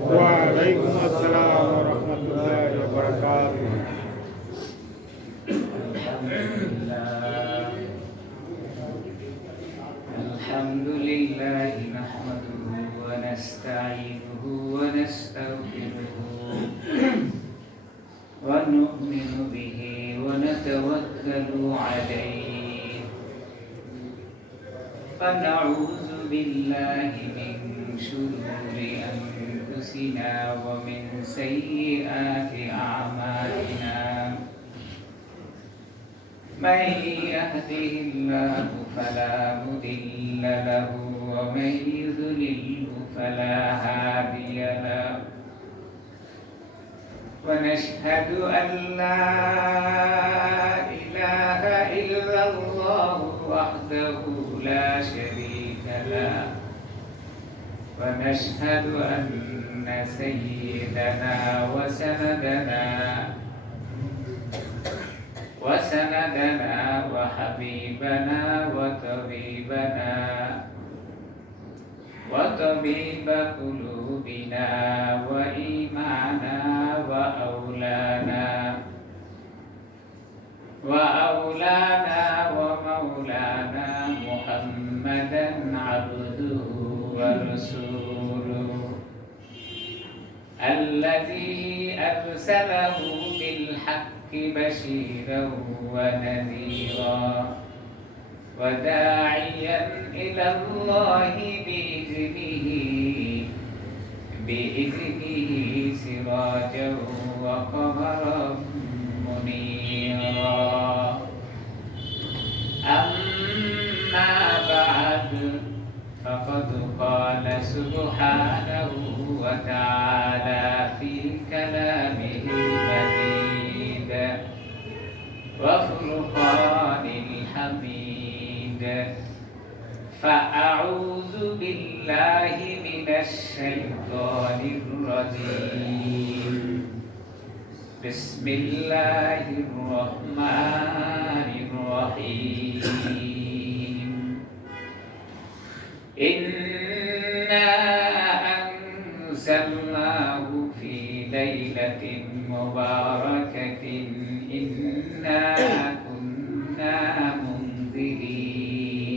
وعليكم السلام ورحمة الله وبركاته. الحمد لله نحمده ونستعينه ونستغفره ونؤمن به ونتوكل عليه ونعوذ بالله من شرور أنفسنا ومن سيئات أعمالنا من يهده الله فلا مضل له ومن يضلل فلا هادي له ونشهد أن لا إله إلا الله وحده لا شريك له ونشهد أن سيدنا وسندنا وحبيبنا وطبيب قلوبنا وإيمانا وأولانا ومولانا محمدا عبده ورسوله الذي أرسله بالحق بشيرا ونذيرا وداعيا إلى الله بإذنه سراجا وقمرا منيرا أما بعد فقد قال سبحانه وتعالى في كلامه المجيد وفرقان الحميد فأعوذ بالله من الشيطان الرجيم بسم الله الرحمن الرحيم إنا أنزلناه في ليلة مباركة إنا كنا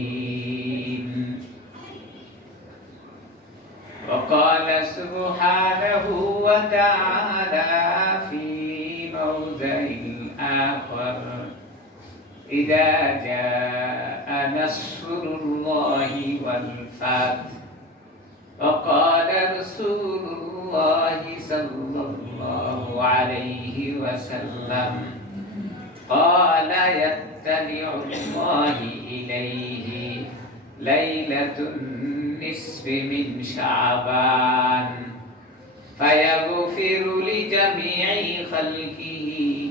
منذرين وقال سبحانه وتعالى في موضع آخر إذا جاء نصر الله والفتح وقال رسول الله صلى الله عليه وسلم قال يطلع الله إليه ليلة النصف من شعبان فيغفر لجميع خلقه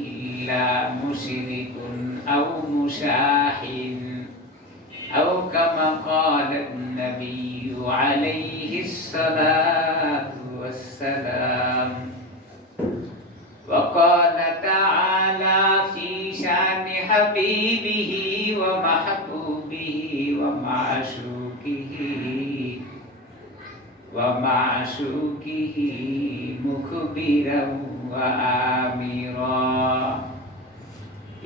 إلا مشرك أو مشاحن أو كما قال النبي عليه الصلاة والسلام وقال تعالى في شأن حبيبه ومحبوبه ومعشوقه مخبرا وآمرا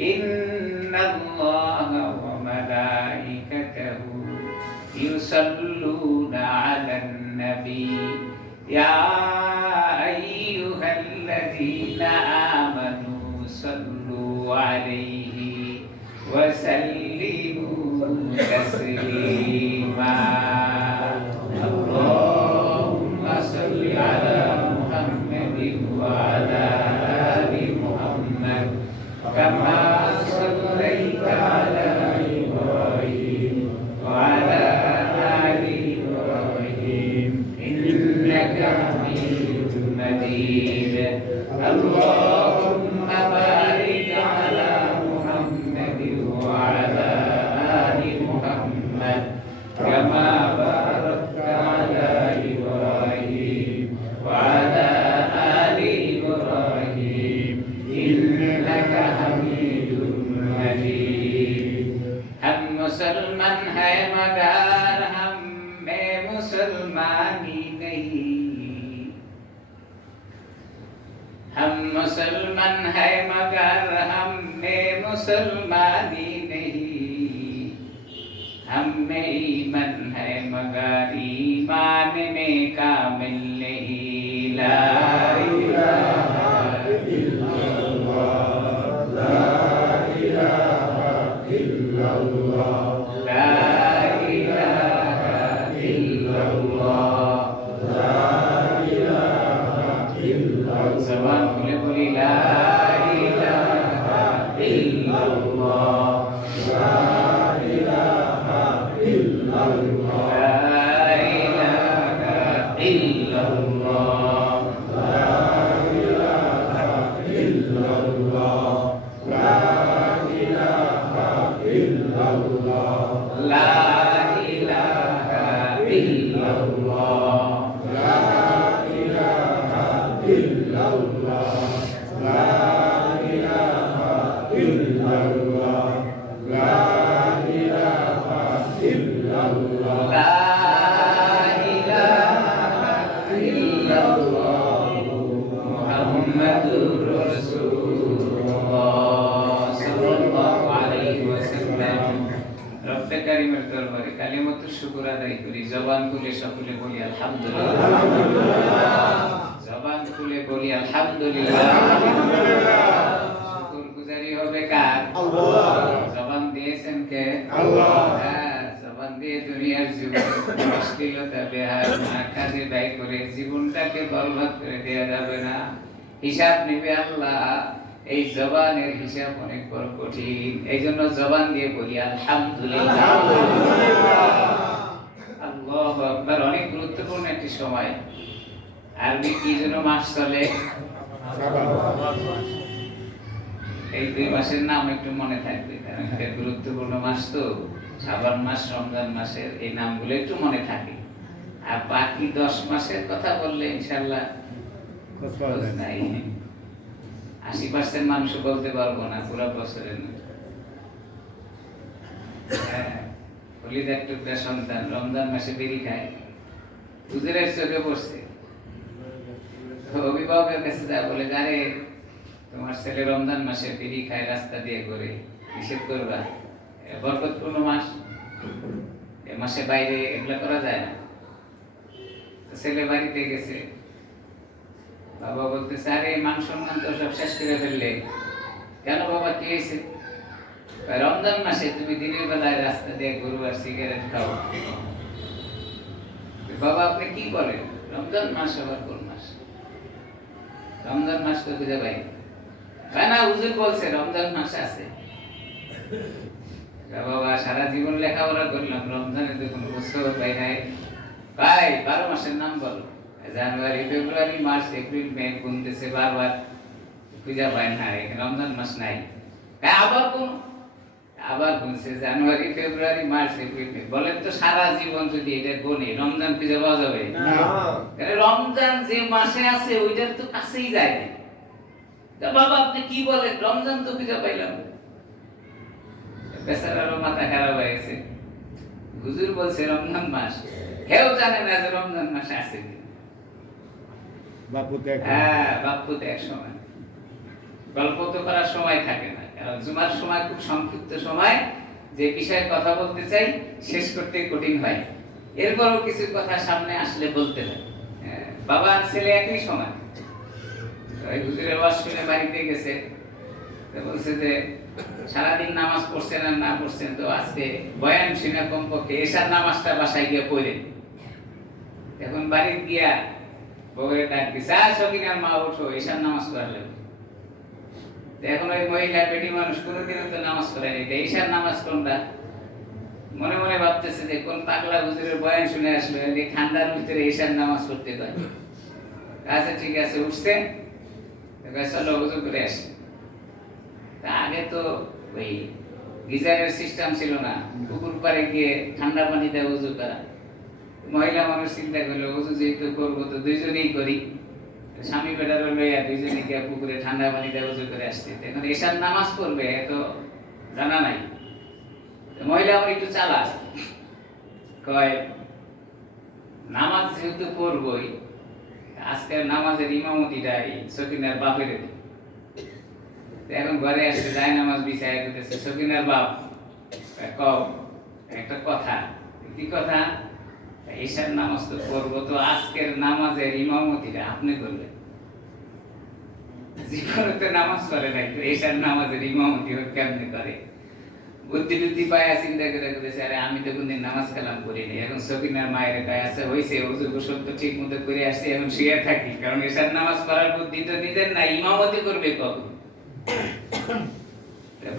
إن الله وملائكته يصلون على النبي يا أيها الذين آمنوا صلوا عليه وسلموا تسليما اللهم صل على محمد وعلى آل محمد كما صليت على إبراهيم وعلى آل إبراهيم إنك حميد مجيد اللهم بارك على محمد وعلى آل محمد كما باركت على إبراهيم وعلى آل إبراهيم إنك حميد مجيد हम मुसलमान है मगर हम में मुसलमानी नहीं मुसलमान है मगर हम में मुसलमानी नहीं, हम में ईमान है मगर ईमान में कामिल नहीं। ला इलाहा इल्लल्लाह, ला इलाहा इल्लल्लाह, ला इलाहा इल्लल्लाह, ला इलाहा इल्लल्लाह। जबान खुले बोली ला इलाहा इल्लल्लाह, ला इलाहा इल्लल्लाह, ला इलाहा इल्लल्लाह, ला इलाहा इल्लल्लाह, ला इलाहा इल्लल्लाह, ला इलाहा इल्लल्लाह, ला इलाहा इल्लल्लाह, ला इलाहा इल्लल्लाह, ला इलाहा इल्लल्लाह, ला इलाहा इल्लल्लाह, मुहम्मदुर রাসূলুল্লাহ সাল্লাল্লাহু আলাইহি ওয়াসাল্লাম। রব্বে কারীমের দরবারে কালিমাতুশ শুকর আদায় করি। জবান খুলে সকলে বলি আলহামদুলিল্লাহ। জবান খুলে বলি আলহামদুলিল্লাহ। শুকরগুজারি হবে কার? আল্লাহ। জবান দিয়েছেন কে? আল্লাহ। জবান দিয়ে দুনিয়ার জীবন অশ্লীলতা বেহায়া কাজে ব্যয় করে জীবনটাকে বরবাদ করে দেয়া যাবে না। হিসাব নেবে আল্লাহ। এই জবানের হিসাব অনেক বড় কঠিন। এই জন্য জবান দিয়ে বলি আলহামদুলিল্লাহ। আল্লাহু আকবার। অনেক গুরুত্বপূর্ণ একটি সময়। আরবি কি যেন মাস চলে? এই 2 মাসের নাম একটু মনে থাকবে, কারণ এটা গুরুত্বপূর্ণ মাস তো। শাবান মাস, রমজান মাসের এই নামগুলো একটু মনে থাকে। আর বাকি 10 মাসের কথা বললে ইনশাআল্লাহ নাই। 80% মানুষ বলতে পারবো না পুরো বছরের না। হলিদার টুকরা সন্তান রমজান মাসে বিড়ি খায়, হুজুরের চোখে পড়ছে। অভিভাবকের কাছে যা বলে, আরে তোমার ছেলে রমজান মাসে বিড়ি খায়, রাস্তা দিয়ে ঘুরে, নিষেধ করবা? বরকতপূর্ণ মাস, এ মাসে বাইরে এগুলা করা যায় না। ছেলে বাড়িতে গেছে, বাবা বলতেছে, আরে মান সম্মান তো সব শেষ করে ফেললে। কেন বাবা, কি হয়েছে? রমজান মাসে তুমি দিনের বেলায় রাস্তা দিয়ে গরু আর সিগারেট খাও। বাবা আপনি কি বলেন? রমজান মাস আবার কোন মাস? রমজান মাস তো খুঁজে পাই না। হুজুর বলছে রমজান মাস আছে। বাবা সারা জীবন লেখাপড়া করলাম, রমজানে তো কোনো খোঁজ পাই নাই। ভাই 12 মাসের নাম বলো। জানুয়ারি, ফেব্রুয়ারি, মার্চ, এপ্রিল, মে গুনতেছে বারবার, খুঁজে পায় না, রমজান মাস নাই। আবার কোন? আবার গুনছে জানুয়ারি, ফেব্রুয়ারি, মার্চ, এপ্রিল, মে। বলেন তো সারা জীবন যদি এটা গুনে রমজান খুঁজে পাওয়া যাবে না? রমজান যে মাসে আছে ওইটার তো কাছেই যায় না। বাবা আপনি কি বলেন? রমজান তো খুঁজে পাইলাম। বেচারারও মাথা খারাপ হয়ে গেছে। হুজুর বলছে রমজান মাস, কেউ জানে না যে রমজান মাস আছে। বাপু তো এক সময় গল্প তো করার সময় থাকে না, কারণ জুমার সময় খুব সংক্ষিপ্ত সময়, যে বিষয়ে কথা বলতে চাই শেষ করতে কঠিন হয়। এরপরও কিছু কথা সামনে আসলে বলতে হয়। বাবা আর ছেলে একই সময় হুজুরের ওয়াজ শুনে বাড়িতে গেছে, বলছে যে সারাদিন নামাজ পড়ছেন আর না পড়ছেন, তো আজকে বয়ান শুনে কমপক্ষে এশার নামাজটা বাসায় গিয়ে পড়েন। এখন বাড়ি গিয়া বউয়ের ডাক দিছে, সকিনার মা ওঠো, এশার নামাজ পড়লে। এখন ওই মহিলা বেটি মানুষ কোনোদিনও তো নামাজ পড়েনি, এশার নামাজ কোনটা? মনে মনে ভাবতেছে যে কোন পাগলা হুজুরের বয়ান শুনে আসলো, ঠান্ডার ভিতরে এশার নামাজ পড়তে পারে। আচ্ছা ঠিক আছে, উঠছে, চলো হুজুর করে আসি। আগে তো ওই গিজারের সিস্টেম ছিল না, পুকুর পাড়ে গিয়ে ঠান্ডা পানি দেয় উজু করা। মহিলা মানুষ চিন্তা করলো, উজু যেহেতু করবো তো দুইজনেই করি, স্বামী বেটার লইয়া দুইজনে গিয়ে পুকুরে ঠান্ডা পানি দেয় উজু করে আসছে। এখন এসার নামাজ পড়বে এত জানা নাই। মহিলা আমার একটু চালাক, কয় নামাজ যেহেতু পড়বই, আজকের নামাজের ইমামতিটা সকিনার বাপের, তো এখন ঘরে আসছে যায় নামাজ বিছায় দিতেছে সকিনার বাপ কও একটা কথা, কি কথা? ঈশার নামাজ তো পড়বো, তো আজকের নামাজের ইমামতিটা আপনি করবেন। জীবনে তো নামাজ পড়ে নাই, তো ঈশার নামাজের ইমামতি কেমনে করে? বুদ্ধি টুদ্ধি পায়া চিন্তা করে করেছে, আরে আমি তো কোনদিন নামাজ কালাম করিনি, এখন সকিনার মায়ের গায়ে আছে হয়েছে ওযু গোসল তো ঠিক মতো করে আসছে, এখন শুয়ে থাকি, কারণ ঈশার নামাজ পড়ার বুদ্ধি তো নিজের না, ইমামতি করবে কখন?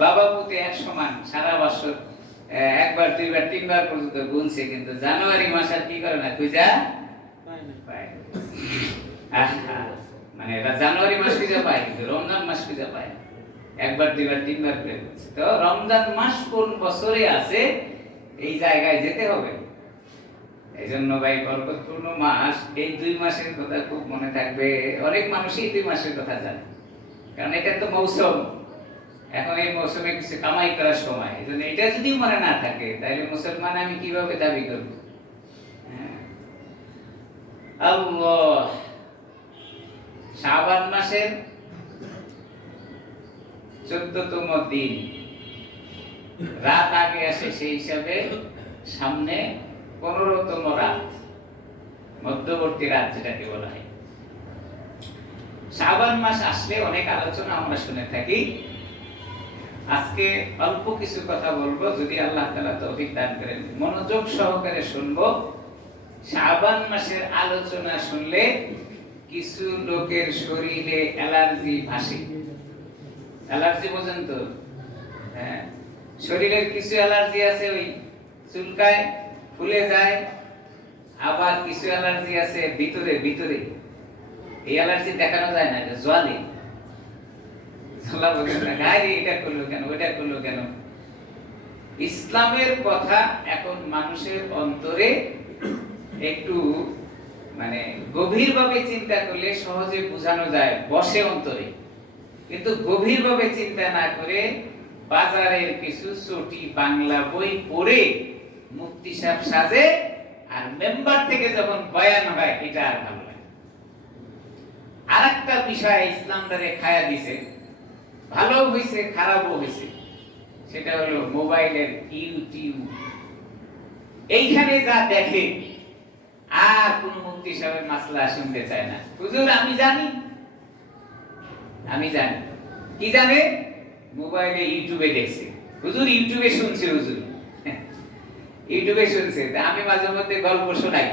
বাবা পুতে এক সমান, সারা বছর একবার দুইবার তিনবার পর্যন্ত গুনছে, কিন্তু জানুয়ারি মাস আর কি করে না, খুঁজা পায় না। মানে এরা জানুয়ারি মাস খুঁজে পায়, কিন্তু রমজান মাস খুঁজে পায় না। একবার দুইবার তিনবার করে গুনছে। তো রমজান মাস কোন বছরে আছে এই জায়গায় যেতে হবে। এই জন্য ভাই বরকতপূর্ণ মাস, এই 2 মাসের কথা খুব মনে থাকবে। অনেক মানুষই 2 মাসের কথা জানে, কারণ এটা তো মৌসুম। এখন এই মৌসুমে কিছু কামাই করার সময়, এজন্য এটা যদি মনে না থাকে তাহলে মুসলমান আমি কিভাবে দাবি করব? আল্লাহ, শাবান মাসের 14তম দিন রাত আগে আসে, সেই হিসাবে সামনে 15তম রাত, মধ্যবর্তী রাত যেটাকে বলা হয়। শাবান মাস আসলে অনেক আলোচনা আমরা শুনে থাকি। আজকে অল্প কিছু কথা বলবো, যদি আল্লাহ তাআলা তৌফিক দান করেন। মনোযোগ সহকারে শুনবো। শাবান মাসের আলোচনা শুনলে কিছু লোকের শরীরে অ্যালার্জি ভাসে। অ্যালার্জি বোঝেন তো? হ্যাঁ, শরীরের কিছু অ্যালার্জি আছে ওই চুলকায়, ফুলে যায়, আবার কিছু অ্যালার্জি আছে ভিতরে ভিতরে। এই অ্যালার্জি দেখানো যায় না, এটা জ্বালে। এটা করলো কেন, ওইটা করলো কেন? ইসলামের কথা এখন মানুষের অন্তরে একটু মানে গভীরভাবে চিন্তা করলে সহজে বোঝানো যায়, বসে অন্তরে। কিন্তু গভীরভাবে চিন্তা না করে বাজারের কিছু চটি বাংলা বই পড়ে মুফতি সাহেব সাজে, আর মেম্বার থেকে যখন বয়ান হয় এটা আর ভালো লাগে। আরেকটা বিষয় ইসলামটারে খায়া দিছে, ভালো হইছে খারাপও হইছে, সেটা হলো মোবাইলের ইউটিউব। এইখানে যা দেখে আর কোন মুফতি সাহেবের মাসলা শুনতে চায় না। হুজুর আমি জানি, আমি জানি। কি জানে? মোবাইলে ইউটিউবে দেখছে। হুজুর ইউটিউবে শুনছে, হুজুর ইউটিউবে শুনছে। আমি মাঝে মধ্যে গল্প শোনাই।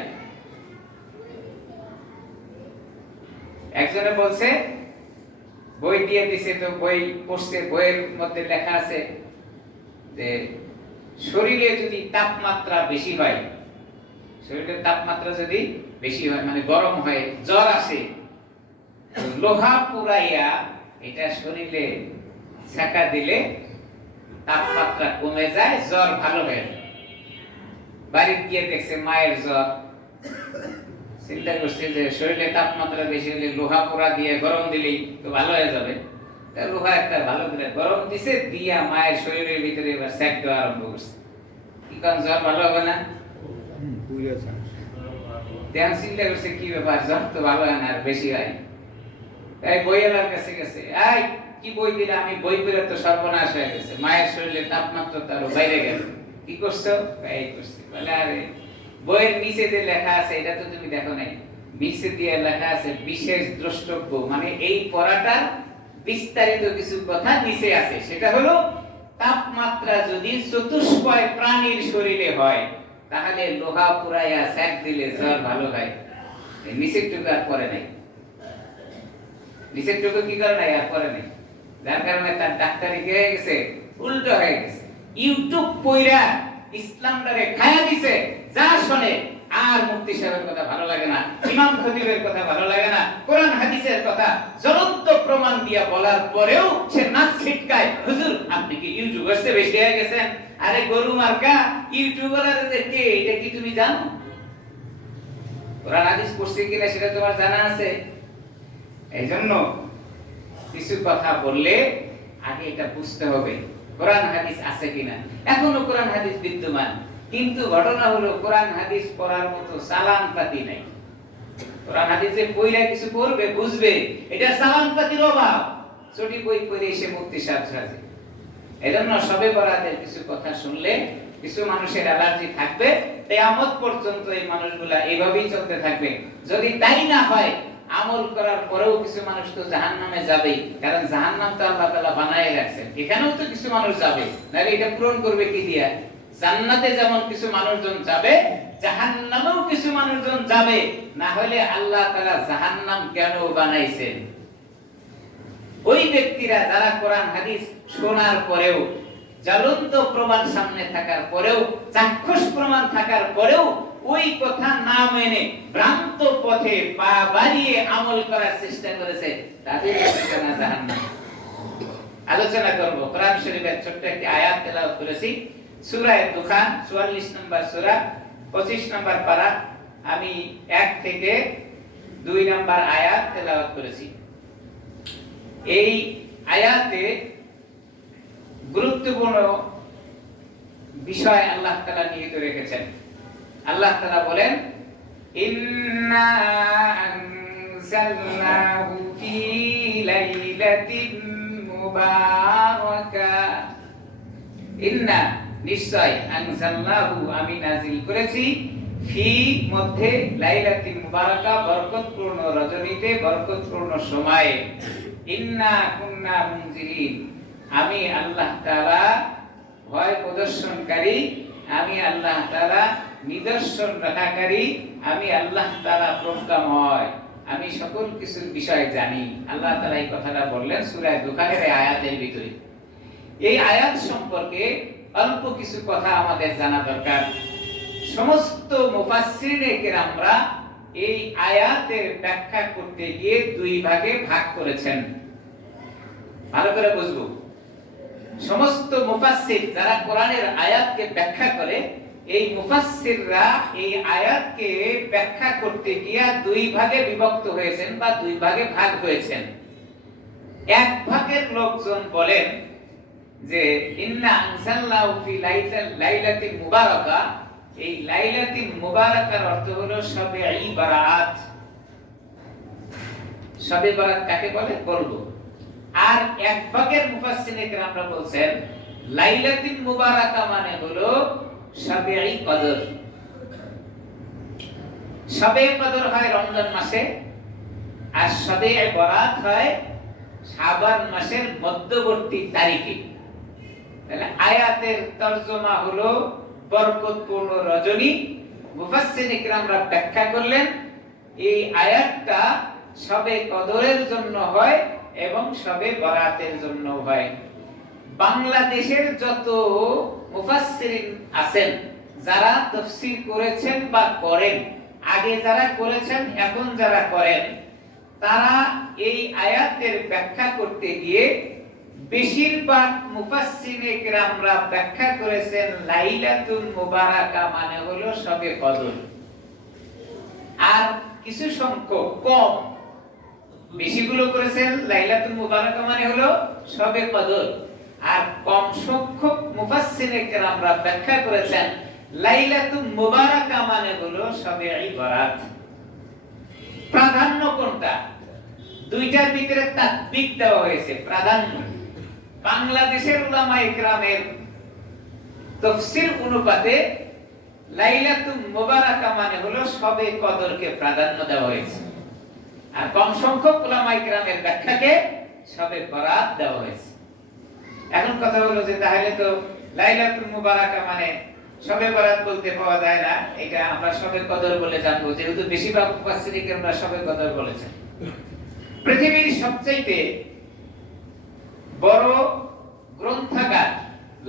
একজনে বলছে বই দিয়ে দিছে, তো বই পড়ছে, বইয়ের মধ্যে লেখা আছে যে শরীরে যদি তাপমাত্রা বেশি হয়, শরীরের তাপমাত্রা যদি বেশি হয় মানে গরম হয়, জ্বর আসে, লোহা পুরাইয়া এটা শরীরে ছেঁকা দিলে তাপমাত্রা কমে যায়, জ্বর ভালো হয়ে যায়। বাড়িতে গিয়ে দেখছে মায়ের জ্বর, চিন্তা করছে যে শরীরে তাপমাত্রা বেশি হলে লোহা পোড়া দিয়ে গরম দিলেই তো ভালো হয়ে যাবে। তা লোহা একটা ভালো করে গরম দিছে, দিয়া মায়ের শরীরের ভিতরে এবার সেক দেওয়া আরম্ভ করছে। কি কারণ জ্বর ভালো হবে না? ধ্যান চিন্তা করছে কি ব্যাপার, জ্বর তো ভালো হয় না, আর বেশি হয়। তাই বইয়েলার কাছে গেছে, এই কি বই দিলে? আমি বই পড়ে তো সর্বনাশ হয়ে গেছে, মায়ের শরীরে তাপমাত্রা তো আরো বাইরে গেল। কি করছো? এই করছি। বলে আরে বইয়ের নিচে যে লেখা আছে এটা তো তুমি দেখো নাই। নিচে দিয়ে লেখা আছে বিশেষ দ্রষ্টব্য, মানে এই পড়াটার বিস্তারিত কিছু কথা নিচে আছে। সেটা হলো তাপমাত্রা যদি চতুষ্পয় প্রাণীর শরীরে হয় তাহলে লোহা পুরাইয়া সেক দিলে জ্বর ভালো হয়। এই নিচের টুকু আর পরে নাই, নিচের টুকু কি করে নাই আর পরে নাই। যার কারণে তার ডাক্তারি কি হয়ে গেছে, উল্টো হয়ে গেছে। ইউটিউব পয়রা ইসলামটারে খায়া দিছে, যা শুনে আর মুফতি সাহেবের কথা ভালো লাগে না, ইমাম খতিবের কথা ভালো লাগে না, কোরআন হাদিসের কথা জ্বলন্ত প্রমাণ দিয়া বলার পরেও সে নাক ছিটকায়। হুজুর আপনি কি ইউটিউবারতে বেশি হয়ে গেছেন? আরে গরু মার্কা ইউটিউবার কে, এটা কি তুমি জানো? কোরআন হাদিস পড়ছে কিনা সেটা তোমার জানা আছে? এই জন্য কিছু কথা বললে আগে এটা বুঝতে হবে কোরআন হাদিস আছে কিনা। এখনো কোরআন হাদিস বিদ্যমান, কিন্তু ঘটনা হলো কোরআন হাদিস পড়ার মতো চালান পাতি নাই। কোরআন হাদিসে পড়া কিছু পড়বে বুঝবে, এটা চালান পাতির অভাব। ছুটি বই পড়ে এসে মুক্তি সাজে। এজন্য শবে বরাতের কিছু কথা শুনলে কিছু মানুষের অ্যালার্জি থাকবে, কিয়ামত পর্যন্ত এই মানুষগুলা এইভাবেই চলতে থাকবে। যদি তাই না হয়, আমল করার পরেও কিছু মানুষ তো জাহান্নামে যাবেই, কারণ জাহান্নাম তো আল্লাহ তাআলা বানায় রাখছেন। এখানেও তো কিছু মানুষ যাবে, নাহলে এটা পূরণ করবে কি দিয়া? জান্নাতে যেমন কিছু মানুষজন যাবে, জাহান্নামেও কিছু মানুষজন যাবে, না হলে আল্লাহ তাআলা জাহান্নাম কেন বানাইছেন? ওই ব্যক্তিরা যারা কোরআন হাদিস শোনার পরেও, জ্বলন্ত প্রমাণ সামনে থাকার পরেও, চাক্ষুষ প্রমাণ থাকার পরেও ওই কথা না মেনে ভ্রান্ত পথে পা বাড়িয়ে আমল করার চেষ্টা করেছে, তাদের ঠিকানা জাহান্নাম। আলোচনা করব। কোরআন শরীফের ছোট্ট একটি আয়াত তেলাওয়াত করেছি, সূরা দুখান 44 নম্বর সূরা 25 নম্বর পারা। আমি 1 থেকে 2 নম্বর আয়াত তেলাওয়াত করেছি। এই আয়াতে গুরুত্বপূর্ণ বিষয় আল্লাহ তাআলা নিহিত রেখেছেন। আল্লাহ তাআলা বলেন, ইন্না আনজালনাহু ফি লাইলাতিন মুবারাকাহ। ইন্না নিশ্চয়, আনজালনাহু আমি নাযিল করেছি, ফি মধ্যে, লাইলাতিন মুবারাকাহ বরকতপূর্ণ রজনীতে, বরকতপূর্ণ সময়ে। ইন্না কুন্না মুনজিরিন আমি আল্লাহ তাআলা ভয় প্রদর্শনকারী, আমি আল্লাহ তাআলা নিদর্শন রাখাকারী, আমি আল্লাহ তাআলা প্রজ্ঞাময়, আমি সকল কিছুর বিষয় জানি। আল্লাহ তাআলা এই কথাটা বললেন সূরা দুখানের এই আয়াতের ভিতরে। এই আয়াত সম্পর্কে অল্প কিছু কথা আমাদের জানা দরকার। সমস্ত মুফাসসিরিনে কেরামরা এই আয়াতের ব্যাখ্যা করতে গিয়ে 2 ভাগে ভাগ করেছেন। ভালো করে বুঝবো। সমস্ত মুফাসসির যারা কোরআনের আয়াতকে ব্যাখ্যা করে, এই মুফাসসিররা এই আয়াতকে ব্যাখ্যা করতে গিয়ে 2 ভাগে বিভক্ত হয়েছেন বা 2 ভাগে ভাগ হয়েছেন। এক ভাগের লোকজন বলেন যে ইন্না আনজালনাহু ফি লাইলাতিন মুবারাকাহ, এই লাইলাতিন মুবারাকার অর্থ হলো শবে বরাত। শবে বরাত কাকে বলে বলবো। আর এক ভাগের মুফাসসিরিনে কেরামরা বলছেন লাইলাতুল মুবারাকা মানে হলো শবে কদর। শবে কদর হয় রমজান মাসে, আর শবে বরাত হয় শাবান মাসের মধ্যবর্তী তারিখে। তাহলে আয়াতের তরজমা হলো বরকতপূর্ণ রজনী। মুফাসসিরিনে কেরামরা ব্যাখ্যা করলেন এই আয়াতটা শবে কদরের জন্য হয় এবং শবে বরাতের জন্য হয়। বাংলাদেশের যত মুফাসসিরিন আছেন, যারা তাফসীর করেছেন বা করেন, আগে যারা করেছেন এখন যারা করেন, তারা এই আয়াতের ব্যাখ্যা করতে গিয়ে বেশিরভাগ মুফাসসিরিনে কেরামরা ব্যাখ্যা করেছেন লাইলাতুল মুবারাকা মানে হলো শবে কদর। আর কিছু সংখ্যক কম, বেশিগুলো করেছেন লাইলাতুল মুবারাকা মানে হলো শবে কদর। আর কম সংখ্যক মুফাসসিরিনে কেরামরা ব্যাখ্যা করেছেন লাইলাতুল মুবারাকা মানে হলো শবে বরাত। প্রাধান্য কোনটা? দুইটার ভিতরে তাকবিক দেওয়া হয়েছে, প্রাধান্য। বাংলাদেশের উলামায়ে কেরামের তাফসীর অনুপাতে লাইলাতুল মুবারাকা মানে হলো শবে কদরকে প্রাধান্য দেওয়া হয়েছে, আর কম সংখ্যক উলামায়ে কেরামের ব্যাখ্যাকে শবে বরাত দেওয়া হয়েছে। এখন কথা হলো যে তাহলে তো লাইলাতুল মুবারাকা মানে শবে বরাত বলতে পাওয়া যায় না, এটা আমরা শবে কদর বলে জানবো, যেহেতু বেশিরভাগ মুফাসসিরিন কেরামরা শবে কদর বলেছেন। পৃথিবীর সবচেয়ে বড় গ্রন্থাগার,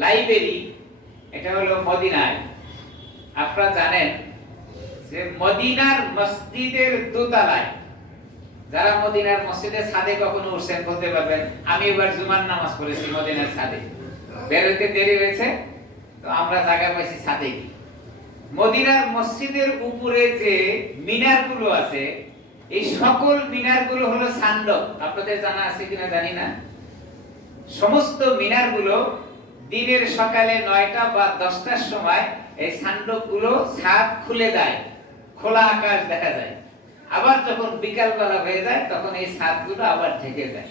লাইব্রেরি, এটা হলো মদিনায়। আপনারা জানেন যে মদিনার মসজিদের দোতলায়, যারা মদিনার মসজিদের ছাদে কখনো উঠছেন বলতে পারবেন, আমি এবার জুমার নামাজ পড়েছি মদিনার ছাদে, বের হইতে দেরি হয়েছে তো আমরা জায়গা পাইছি ছাদে। মদিনার মসজিদের উপরে যে মিনারগুলো আছে, এই সকল মিনারগুলো হলো সান্ডক। আপনাদের জানা আছে কিনা জানি না। সমস্ত মিনারগুলো দিনের সকালে 9টা বা 10টার সময় এই সান্ডকগুলো ছাদ খুলে যায়, খোলা আকাশ দেখা যায়। আবার যখন বিকাল বেলা হয়ে যায় তখন এই ছাদগুলো আবার ঢেকে যায়।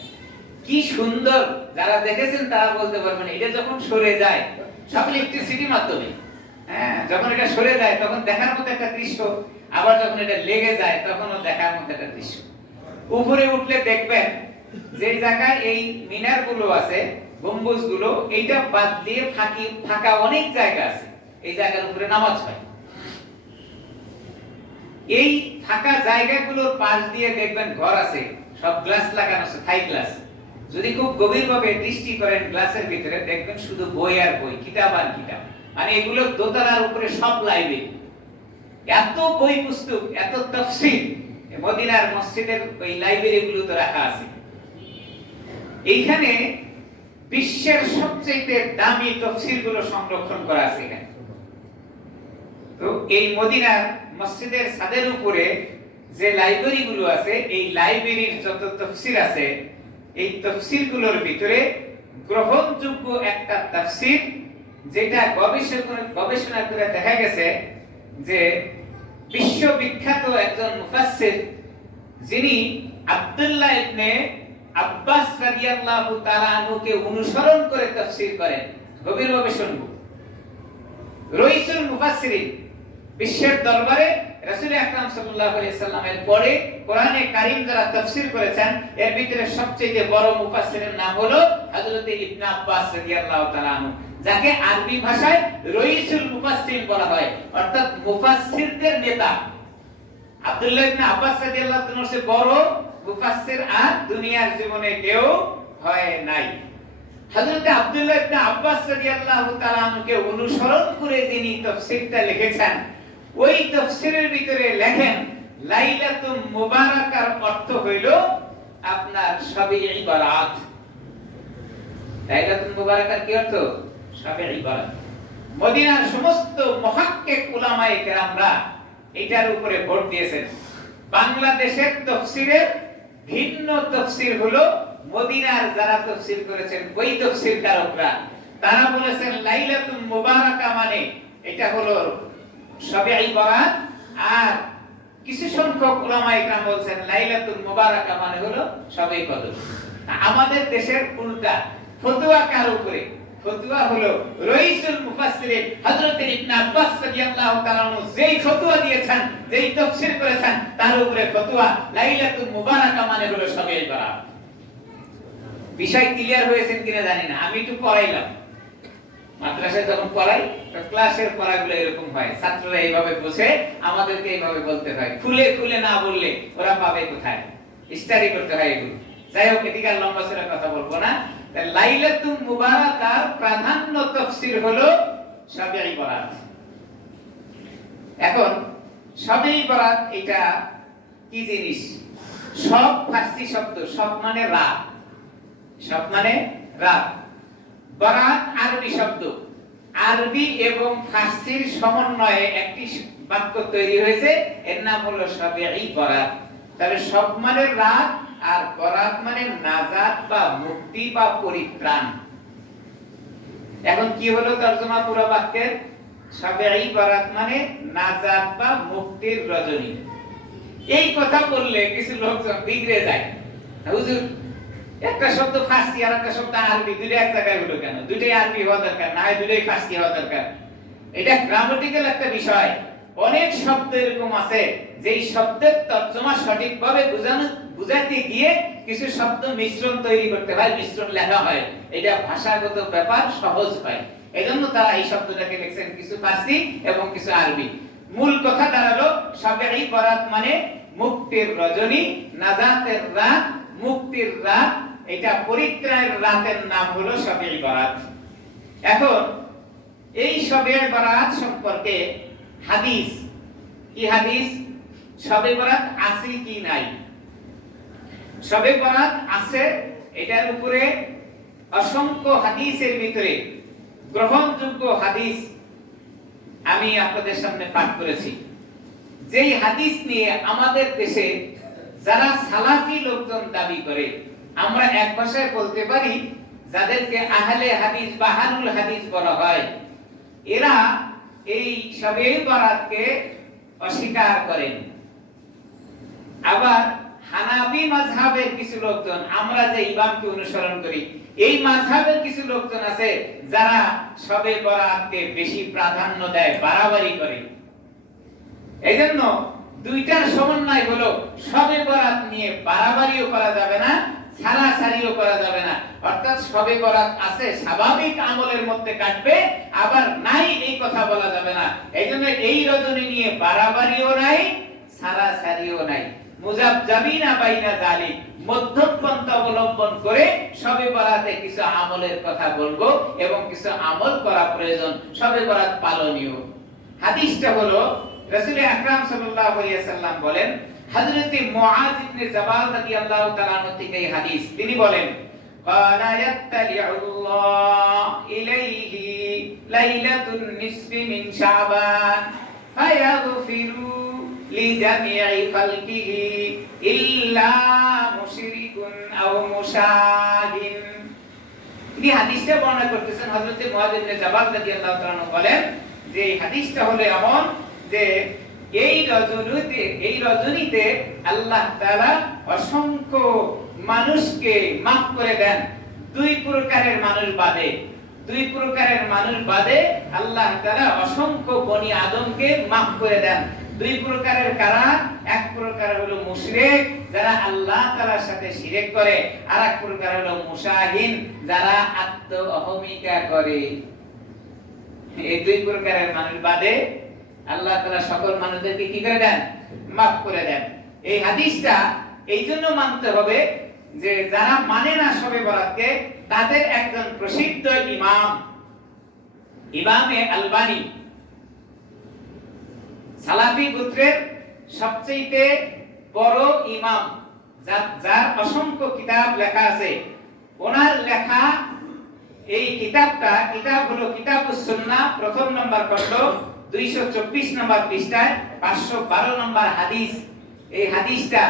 কি সুন্দর, যারা দেখেছেন তারা বলতে পারবেন এটা যখন সরে যায় সব ইলেকট্রিসিটির মাধ্যমে। হ্যাঁ, যখন এটা সরে যায় তখন দেখার মতো একটা দৃশ্য, আবার যখন এটা লেগে যায় তখনও দেখার মতো একটা দৃশ্য। উপরে উঠলে দেখবেন যে জায়গায় এই মিনার গুলো আছে, গম্বুজ গুলো, এইটা বাদ দিয়ে ফাঁকা অনেক জায়গা আছে, এই জায়গার উপরে নামাজ হয়। এই ফাঁকা জায়গাগুলোর পাশ দিয়ে দেখবেন ঘর আছে, সব গ্লাস লাগানো আছে, থাই গ্লাস। যদি খুব গভীরভাবে দৃষ্টি করেন গ্লাসের ভিতরে দেখবেন শুধু বই আর বই, কিতাব আর কিতাব। মানে এগুলো দোতলার উপরে সব লাইব্রেরি, এত বই পুস্তক, এত তাফসীর মদিনার মসজিদের ওই লাইব্রেরিগুলোতে রাখা আছে। এইখানে বিশ্বের সবচেয়ে দামি তাফসীরগুলো সংরক্ষণ করা আছে এখানে। তো এই মদিনার মসজিদের ছাদের উপরে যে লাইব্রেরিগুলো আছে, এই লাইব্রেরির যত তাফসীর আছে, এই তাফসীরগুলোর ভিতরে গ্রহণযোগ্য একটা তাফসীর, যেটা গবেষণা করে দেখা গেছে যে বিশ্ববিখ্যাত একজন মুফাসসির, যিনি আব্দুল্লাহ ইবনে আব্বাস রাদিয়াল্লাহু তাআলা আনহুকে অনুসরণ করে তাফসীর করেন। গভীরভাবে শুনবো। রইসুল মুফাসসিরিন, বিশ্বের দরবারে রাসূল আকরাম সাল্লাল্লাহু আলাইহি সাল্লামের পরে কোরআনে কারীম যারা তাফসীর করেছেন, এর ভিতরে সবচেয়ে বড় মুফাসসিরের নাম হলো হযরত ইবনে আব্বাস রাদিয়াল্লাহু তাআলা আনহু, যাকে আরবি ভাষায় রইসুল মুফাসসির বলা হয়, অর্থাৎ মুফাসসিরদের নেতা। আব্দুল্লাহ ইবনে আব্বাস রাদিয়াল্লাহু তাআলা এর বড় মুফাসসির আর দুনিয়ার জীবনে কেউ হয় নাই। হযরত আব্দুল্লাহ ইবনে আব্বাস রাদিয়াল্লাহু তাআলা আনহুকে অনুসরণ করে যিনি তাফসীরটা লিখেছেন, ওই তাফসীরের ভিতরে লেখেন লাইলাতুল মুবারাকার অর্থ হইল আপনার শবে ইবারাত। লাইলাতুল মুবারাকার কি অর্থ? শবে ইবারাত। মদিনার সমস্ত মুহাক্কিক উলামায়ে কেরামরা এটার উপরে ভোট দিয়েছেন। বাংলাদেশের তাফসীরের ভিন্ন তাফসীর হলো মদিনার যারা তাফসীর করেছেন ওই তাফসীরকারকরা, তারা বলেছেন লাইলাতুল মুবারাকা মানে এটা হলো শবে ইবারাত, আর কিছু সংখ্যক উলামায়ে কেরাম বলেছেন লাইলাতুল মুবারাকা মানে হলো শবে কদর। আমাদের দেশের উল্টা ফতোয়া কার উপরে? ফতোয়া হলো রইসুল মুফাসসিরিন হযরত ইবনে আব্বাস রাদিয়াল্লাহু তাআলা আনহু যেই ফতোয়া দিয়েছেন, যেই তাফসীর করেছেন, তার উপরে ফতোয়া লাইলাতুল মুবারাকা মানে হলো শবে ইবারাত। বিষয় ক্লিয়ার হয়েছে কিনা জানি না, আমি একটু পড়াইলাম। মাদ্রাসায় যখন পড়াই তো ক্লাসের পড়াগুলো এরকম হয়, ছাত্ররা এইভাবে বসে আমাদেরকে এইভাবে বলতে হয়, খুলে খুলে না বললে ওরা পাবে কোথায়? স্টাডি করতে হয় এগুলো। যাই হোক, এদিকে আর লম্বা চড়া কথা বলবো না। লাইলাতুল মুবারাকার প্রাধান্য তাফসীর হলো শবে ইবারাত। এখন শবে ইবারাত এটা কি জিনিস? সব ফারসি শব্দ, সব মানে রাত, সব মানে রাত। বারাত আরবি শব্দ, আরবি এবং ফারসির সমন্বয়ে একটি বাক্য তৈরি হয়েছে, এর নাম হলো শবে ইবারাত। তাহলে সব মানে রাত, আর বরাত মানে নাজাত বা মুক্তি বা পরিত্রাণ। এখন কি হলো তরজমা পুরো বাক্যের? শবে ইবারাত মানে নাজাত বা মুক্তির রজনী। এই কথা বললে কিছু লোকজন বিগড়ে যায়, হুজুর একটা শব্দ ফারসি আর একটা শব্দ আরবি, দুটো এক জায়গায় হলো কেন? দুটোই আরবি হওয়া দরকার, না হয় দুটোই ফারসি হওয়া দরকার। এটা গ্রামাটিক্যাল একটা বিষয়। অনেক শব্দ এরকম আছে যেই শব্দের তর্জমা সঠিকভাবে বুঝাতে গিয়ে কিছু শব্দ মিশ্রণ তৈরি করতে হয়, মিশ্রণ লেখা হয়, এটা ভাষাগত ব্যাপার, সহজ হয়। এজন্য তারা এই শব্দটাকে লিখছেন কিছু ফারসি এবং কিছু আরবি। মূল কথা দাঁড়ালো শবে ইবারাত মানে মুক্তির রজনী, নাজাতের রাত, মুক্তির রাত। এটা পরিত্রাণের রাতের নাম হলো শবে ইবারাত। এখন এই শবে ইবারাত সম্পর্কে হাদিস, কি হাদিস? শবে বরাত আছে কি নাই? শবে বরাত আছে, এটার উপরে অসংখ্য হাদিসের ভিতরে গ্রহণযোগ্য হাদিস আমি আপনাদের সামনে পাঠ করেছি। যেই হাদিস নিয়ে আমাদের দেশে যারা সালাফি লোকজন দাবি করে, আমরা এক ভাষায় বলতে পারি যাদেরকে আহলে হাদিস বা আহলুল হাদিস বলা হয়, এরা এই শবে বরাতকে অস্বীকার করেন। আবার হানাফি মাযহাবের কিছু লোকজন, আমরা যে ইমামকে অনুসরণ করি, এই মাযহাবের কিছু লোকজন আছে যারা শবে বরাতকে বেশি প্রাধান্য দেয়, বাড়াবাড়ি করে। এইজন্য দুইটার সমন্বয় হলো শবে বরাত নিয়ে বাড়াবাড়িও করা যাবে না, ছাড়াছাড়িও করা যাবে না। অর্থাৎ শবে বরাত আছে স্বাভাবিক আমলের মধ্যে কাটবে, আবার নাই এই কথা বলা যাবে না। এইজন্য এই রজনী নিয়ে বাড়াবাড়িও নাই, ছাড়াছাড়িও নাই। মুযাবযাবিনা বাইনা যালিক, মধ্যপন্থা অবলম্বন করে শবে বরাতে কিছু আমলের কথা বলবো এবং কিছু আমল করা প্রয়োজন, শবে বরাত পালনীয়। হাদিসটা হলো রাসূল আকরাম সাল্লাল্লাহু আলাইহি ওয়াসাল্লাম বলেন, হযরত মুআয ইবনে জাবাল রাদিয়াল্লাহু তাআলা আনহু থেকে এই হাদিস, তিনি বলেন, قال يطلع الله إليه ليلة النصف من شعبان فيغفر لجميع خلقه إلا مشرك أو مشاهد। তিনি হাদিসটা বর্ণনা করতেছেন, হযরত মুআয ইবনে জাবাল রাদিয়াল্লাহু তাআলা আনহু বলেন যে এই হাদিসটা হলো এমন যে এই রজনীতে আল্লাহ তাআলা অসংখ্য মানুষকে maaf করে দেন। দুই প্রকারের মানুষ বাদে আল্লাহ তাআলা অসংখ্য বনি আদমকে maaf করে দেন। দুই প্রকারের কারা? এক প্রকার হলো মুশরিক, যারা আল্লাহ তাআলার সাথে শিরক করে, আর এক প্রকার হলো মুশাহিন, যারা আত্ম অহমিকা করে। এই দুই প্রকারের মানুষ বাদে আল্লাহ তাআলা সকল মানুষদেরকে কি করে দেন? maaf করে দেন। এই হাদিসটা এই জন্য মানতে হবে যে যারা মানে না শবে বরাতকে, তাদের একজন প্রসিদ্ধ ইমামে আলবানী, সালাফি গোত্রের সবচেয়ে বড় ইমাম, যার অসংখ্য কিতাব লেখা আছে, ওনার লেখা এই কিতাব হলো কিতাবুস সুন্নাহ, প্রথম নম্বর খণ্ড 224 নম্বর পৃষ্ঠায় 512 নম্বর হাদিস। এই হাদিসটা